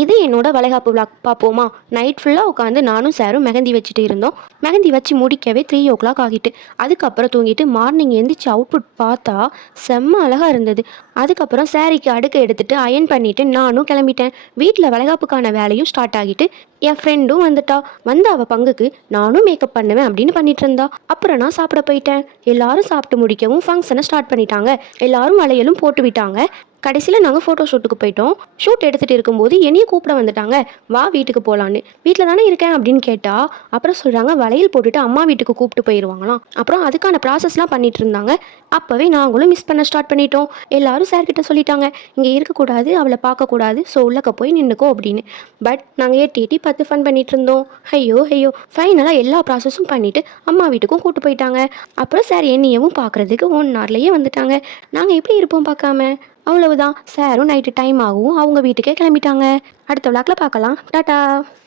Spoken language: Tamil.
இது என்னோட வளைகாப்பு விளாக் பார்ப்போமா. நைட் ஃபுல்லாக உட்காந்து நானும் சாரும் மெஹந்தி வச்சுட்டு இருந்தோம். மெஹந்தி வச்சு முடிக்கவே 3 o'clock ஆகிட்டு. அதுக்கப்புறம் தூங்கிட்டு மார்னிங் எந்திரிச்சு அவுட்புட் பார்த்தா செம்ம அழகாக இருந்தது. அதுக்கப்புறம் சாரிக்கு அடுக்க எடுத்துட்டு அயன் பண்ணிட்டு நானும் கிளம்பிட்டேன். வீட்டில் வளைகாப்புக்கான வேலையும் ஸ்டார்ட் ஆகிட்டு என் ஃப்ரெண்டும் வந்துட்டா. வந்து அவள் பங்குக்கு நானும் மேக்கப் பண்ணுவேன் அப்படின்னு பண்ணிட்டு இருந்தா. அப்புறம் நான் சாப்பிட போயிட்டேன். எல்லாரும் சாப்பிட்டு முடிக்கவும் ஃபங்க்ஷனை ஸ்டார்ட் பண்ணிட்டாங்க. எல்லாரும் வளையலும் போட்டு விட்டாங்க. கடைசியில் நாங்கள் ஃபோட்டோ ஷூட்டுக்கு போயிட்டோம். ஷூட் எடுத்துகிட்டு இருக்கும்போது என்னையும் கூப்பிட வந்துட்டாங்க. வா வீட்டுக்கு போகலான்னு. வீட்டில் தானே இருக்கேன் அப்படின்னு கேட்டால் அப்புறம் சொல்கிறாங்க வளையல் போட்டுட்டு அம்மா வீட்டுக்கு கூப்பிட்டு போயிடுவாங்களாம். அப்புறம் அதுக்கான ப்ராசஸ்லாம் பண்ணிட்டு இருந்தாங்க. அப்போவே நாங்களும் மிஸ் பண்ண ஸ்டார்ட் பண்ணிட்டோம். எல்லாரும் சார்கிட்ட சொல்லிட்டாங்க இங்கே இருக்கக்கூடாது, அவளை பார்க்கக்கூடாது, ஸோ உள்ளக்க போய் நின்றுக்கோ அப்படின்னு. பட் நாங்கள் எட்டி எட்டி பார்த்து ஃபன் பண்ணிட்டு இருந்தோம். ஐயோ ஃபைனலாக எல்லா ப்ராசஸும் பண்ணிவிட்டு அம்மா வீட்டுக்கும் கூப்பிட்டு போயிட்டாங்க. அப்புறம் சார் என்னையவும் பார்க்குறதுக்கு 1 hourலேயே வந்துட்டாங்க. நாங்கள் எப்படி இருப்போம் பார்க்காம. அவ்வளவுதான். சாரும் நைட்டு டைம் ஆகும் அவங்க வீட்டுக்கே கிளம்பிட்டாங்க. அடுத்த விளாக்ல பார்க்கலாம். டாட்டா.